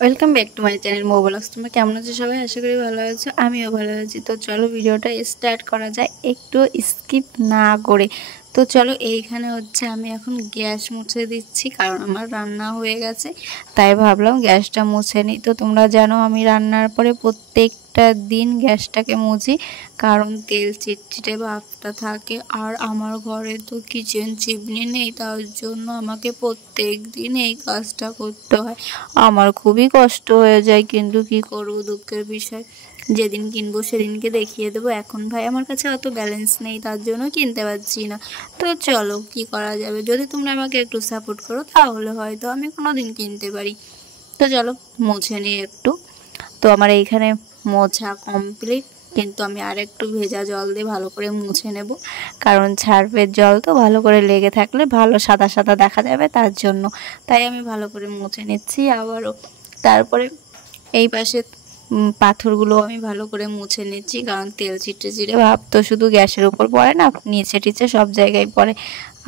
Welcome back to my channel mo blogs. তোমরা কেমন আছো সবাই? আশা করি ভালো আছো, আমিও ভালো আছি। তো চলো ভিডিওটা স্টার্ট করা যায় একটু স্কিপ না করে। তো চলো, এইখানে হচ্ছে আমি এখন গ্যাস মুছে দিচ্ছি, কারণ আমার রান্না হয়ে গেছে, তাই ভাবলাম গ্যাসটা মুছে নিই। তো তোমরা জানো আমি রান্নার পরে প্রত্যেকটা দিন গ্যাসটাকে মুছি, কারণ তেল চিটচিটে ভাবটা থাকে। আর আমার ঘরে তো কিচেন চিমনি নেই, তার জন্য আমাকে প্রত্যেক দিন এই কাজটা করতে হয়। আমার খুবই কষ্ট হয়ে যায়, কিন্তু কি করব, দুঃখের বিষয়। যেদিন কিনবো সেদিনকে দেখিয়ে দেবো। এখন ভাই আমার কাছে অত ব্যালেন্স নেই, তার জন্য কিনতে পারছি না। তো চলো, কি করা যাবে, যদি তোমরা আমাকে একটু সাপোর্ট করো তাহলে হয়তো আমি কোনো দিন কিনতে পারি। তো চলো মুছে নিই একটু। তো আমার এইখানে মোছা কমপ্লিট, কিন্তু আমি আর একটু ভেজা জল দিয়ে ভালো করে মুছে নেব, কারণ সার্ফের জল তো ভালো করে লেগে থাকলে ভালো সাদা সাদা দেখা যাবে, তার জন্য। তাই আমি ভালো করে মুছে নিচ্ছি আবারও। তারপরে এই পাশে পাথরগুলো আমি ভালো করে মুছে নিচ্ছি, কারণ তেল চিটে চিটে ভাব তো শুধু গ্যাসের উপর পড়ে না, নিচে টিচে সব জায়গায় পড়ে।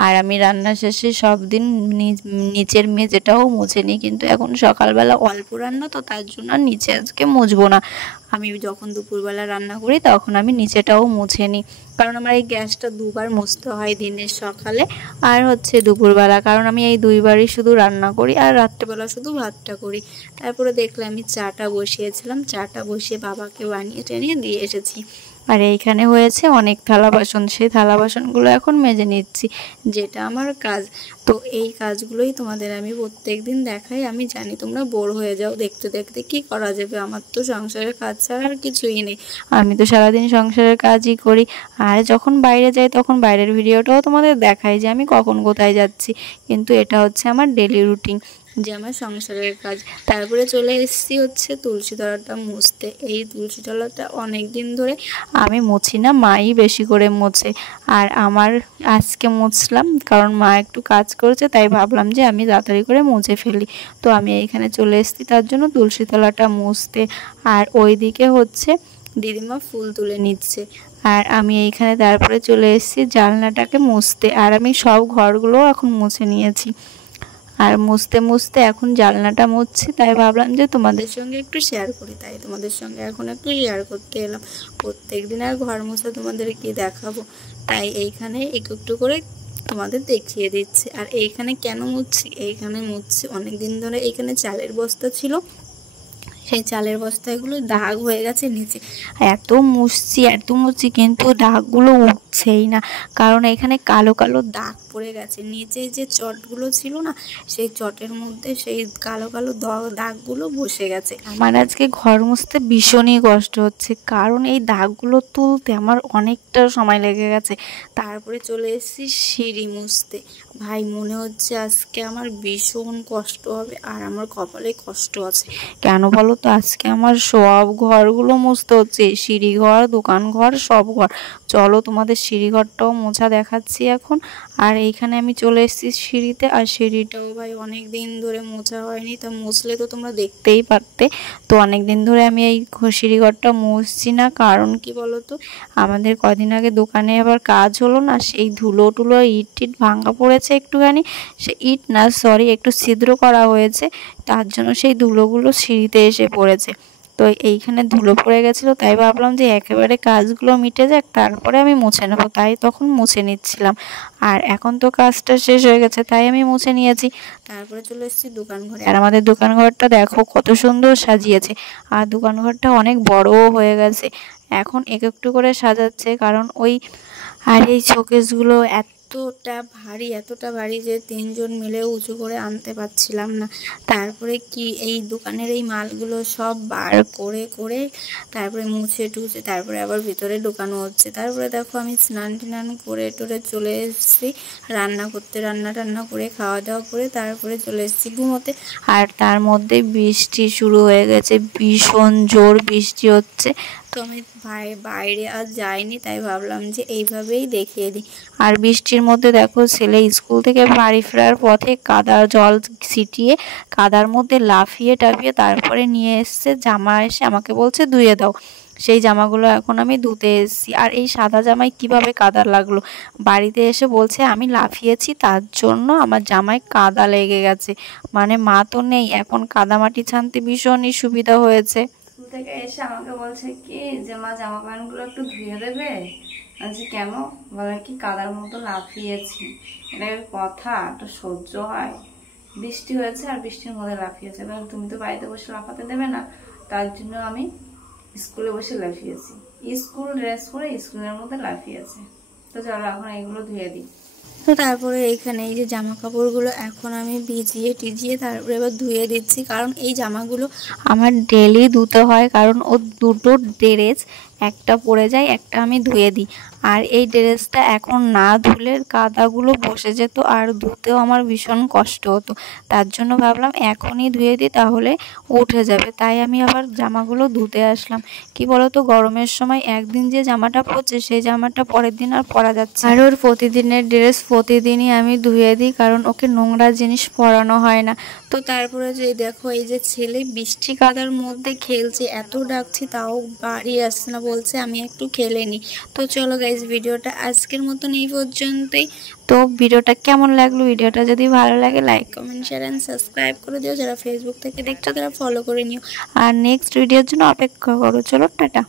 আর আমি রান্না শেষে সব দিন নিচের মেঝেটাও মুছে নিই, কিন্তু এখন সকালবেলা অল্প রান্না তো, তার জন্য নিচে আজকে মুছবো না। আমি যখন দুপুরবেলা রান্না করি তখন আমি নিচেটাও মুছে নিই, কারণ আমার এই গ্যাসটা দুবার মুছতে হয়, দিনের সকালে আর হচ্ছে দুপুরবেলা, কারণ আমি এই দুইবারই শুধু রান্না করি আর রাত্রেবেলা শুধু ভাতটা করি। তারপরে দেখলে আমি চাটা বসিয়েছিলাম, চাটা বসিয়ে বাবাকে বানিয়ে টেনিয়ে দিয়ে এসেছি। আর এইখানে হয়েছে অনেক থালা বাসন, সেই থালা বাসনগুলো এখন মেজে নিচ্ছি, যেটা আমার কাজ। তো এই কাজগুলোই তোমাদের আমি প্রত্যেক দিন দেখাই। আমি জানি তোমরা বোর হয়ে যাও দেখতে দেখতে, কি করা যাবে, আমার তো সংসারের কাজ ছাড়া আর কিছুই নেই। আমি তো সারাদিন সংসারের কাজই করি, আর যখন বাইরে যাই তখন বাইরের ভিডিওটাও তোমাদের দেখাই যে আমি কখন কোথায় যাচ্ছি, কিন্তু এটা হচ্ছে আমার ডেলি রুটিন, যে আমার সংসারের কাজ। তারপরে চলে এসেছি হচ্ছে তুলসী তলাটা মুছতে। এই তুলসী তলাটা অনেক দিন ধরে আমি মুছি না, মাই বেশি করে মোছে। আর আমার আজকে মুছলাম, কারণ মা একটু কাজ করেছে, তাই ভাবলাম যে আমি তাড়াতাড়ি করে মুছে ফেলি। তো আমি এইখানে চলে এসেছি তার জন্য তুলসী তলাটা মুছতে। আর ওইদিকে হচ্ছে দিদিমা ফুল তুলে নিচ্ছে, আর আমি এইখানে তারপরে চলে এসেছি জানলাটাকে মুছতে। আর আমি সব ঘরগুলো এখন মুছে নিয়েছি, আর মুছতে মুছতে এখন জানলাটা মুছছি, তাই ভাবলাম যে তোমাদের সঙ্গে একটু শেয়ার করি, তাই তোমাদের সঙ্গে এখন একটু শেয়ার করতে এলাম। প্রত্যেক দিন আর ঘর মোছা তোমাদের কি দেখাবো, তাই এইখানে একটু একটু করে তোমাদের দেখিয়ে দিচ্ছি। আর এইখানে কেন মুছছি, এইখানে মুছছি অনেক দিন ধরে এইখানে চালের বস্তা ছিল, সেই চালের বস্তাগুলো দাগ হয়ে গেছে নিচে। এত মুছছি কিন্তু দাগগুলো উঠছেই না, কারণ এখানে কালো কালো দাগ পড়ে গেছে। নিচে যে চটগুলো ছিল না, সেই চটের মধ্যে সেই কালো কালো দাগগুলো বসে গেছে। আমার আজকে ঘর মুছতে ভীষণই কষ্ট হচ্ছে, কারণ এই দাগগুলো তুলতে আমার অনেকটা সময় লেগে গেছে। তারপরে চলে এসেছি সিঁড়ি মুছতে। ভাই মনে হচ্ছে আজকে আমার ভীষণ কষ্ট হবে, আর আমার কপালে কষ্ট আছে। কেন বলো তো, আজকে আমার সব ঘরগুলো মুছতে হচ্ছে, সিঁড়ি ঘর, দোকান ঘর, সব ঘর। চলো তোমাদের সিঁড়ি ঘরটাও মোছা দেখাচ্ছি এখন। আর এইখানে আমি চলে এসেছি সিঁড়িতে, আর সিঁড়িটাও ভাই অনেক দিন ধরে মোছা হয়নি, তা মুছলে তো তোমরা দেখতেই পারতে। তো অনেক দিন ধরে আমি এই সিঁড়ি ঘরটা মুছছি না, কারণ কি বলো তো, আমাদের কদিন আগে দোকানে আবার কাজ হলো না, সেই ধুলো টুলো ইট টিট ভাঙা পড়েছে একটুখানি, সে ইট না সরি একটু ছিদ্র করা হয়েছে, তার জন্য সেই ধুলোগুলো সিঁড়িতে এসে পড়েছে। তো এইখানে ধুলো পড়ে গেছিলো, তাই ভাবলাম যে একেবারে কাজগুলো মিটে যাক, তারপরে আমি মুছে নেবো, তাই তখন মুছে নিচ্ছিলাম। আর এখন তো কাজটা শেষ হয়ে গেছে, তাই আমি মুছে নিয়েছি। তারপরে চলে এসেছি দোকান ঘরে, আর আমাদের দোকান ঘরটা দেখো কত সুন্দর সাজিয়েছে, আর দোকান ঘরটা অনেক বড়ও হয়ে গেছে। এখন একটু করে সাজাচ্ছে, কারণ ওই আর এই শোকেসগুলো এতটা ভারী যে তিনজন মিলে উঁচু করে আনতে পারছিলাম না। তারপরে কি এই দোকানের এই মালগুলো সব বার করে করে তারপরে মুছে টুছে তারপরে আবার ভিতরে ঢোকানো হচ্ছে। তারপরে দেখো আমি স্নান টান করে টোরে চলে এসেছি রান্না করতে, রান্না টান্না করে খাওয়া দাওয়া করে তারপরে চলে এসেছি ঘুমোতে। আর তার মধ্যে বৃষ্টি শুরু হয়ে গেছে, ভীষণ জোর বৃষ্টি হচ্ছে। তো আমি বাইরে আর যাইনি, তাই ভাবলাম যে এইভাবেই দেখিয়ে দিই। আর বৃষ্টির মধ্যে দেখো ছেলে স্কুল থেকে বাড়ি ফেরার পথে কাদা জল ছিটিয়ে কাদার মধ্যে লাফিয়ে টাফিয়ে তারপরে নিয়ে এসছে জামা, এসে আমাকে বলছে ধুয়ে দাও। সেই জামাগুলো এখন আমি ধুতে এসেছি। আর এই সাদা জামায় কিভাবে কাদা লাগলো, বাড়িতে এসে বলছে আমি লাফিয়েছি তার জন্য আমার জামায় কাদা লেগে গেছে। মানে মা তো নেই, এখন কাদামাটি ছানতে ভীষণই সুবিধা হয়েছে। স্কুল থেকে এসে আমাকে বলছে কি যে মা জামা প্যান্টগুলো একটু ধুয়ে দেবে। আচ্ছা কেন, বলে কি কাদার মতো লাফিয়েছি। এটা কথা, একটু সহ্য হয়? বৃষ্টি হয়েছে আর বৃষ্টির মধ্যে লাফিয়েছে, তুমি তো বাড়িতে বসে লাফাতে দেবে না, তার জন্য আমি স্কুলে বসে লাফিয়েছি। স্কুল ড্রেস পরে স্কুলের মধ্যে লাফিয়েছে। তো চলো এখন এগুলো ধুয়ে দিই। তো তারপরে এইখানে এই যে জামা কাপড়গুলো এখন আমি ভিজিয়ে টিজিয়ে তারপরে এবার ধুয়ে দিচ্ছি, কারণ এই জামাগুলো আমার ডেলি ধুতে হয়, কারণ ও দুটো ড্রেস, একটা পরে যায় একটা আমি ধুয়ে দিই। আর এই ড্রেসটা এখন না ধুলে কাদাগুলো বসে যেত আর ধুতেও আমার ভীষণ কষ্ট হতো, তার জন্য ভাবলাম এখনই ধুয়ে দিই তাহলে উঠে যাবে। তাই আমি আবার জামাগুলো ধুতে আসলাম। কি বলতো, গরমের সময় একদিন যে জামাটা পরছে সেই জামাটা পরের দিন আর পরা যাচ্ছে। আর ওর প্রতিদিনের ড্রেস প্রতিদিনই আমি ধুয়ে দিই, কারণ ওকে নোংরা জিনিস পরানো হয় না। তো তারপরে যে দেখো এই যে ছেলে বৃষ্টি কাদার মধ্যে খেলছে, এত ডাকছি তাও বাড়ি আসছে না, বলছে আমি একটু খেলে নিই। তো চলো গাইজ, ভিডিওটা আজকের মতন এই পর্যন্তই। তো ভিডিওটা কেমন লাগলো, ভিডিওটা যদি ভালো লাগে like comment share and subscribe করে দিও। যারা ফেসবুক থেকে দেখছো তারা ফলো করে নিও, আর নেক্সট ভিডিওর জন্য অপেক্ষা করো। চলো টাটা।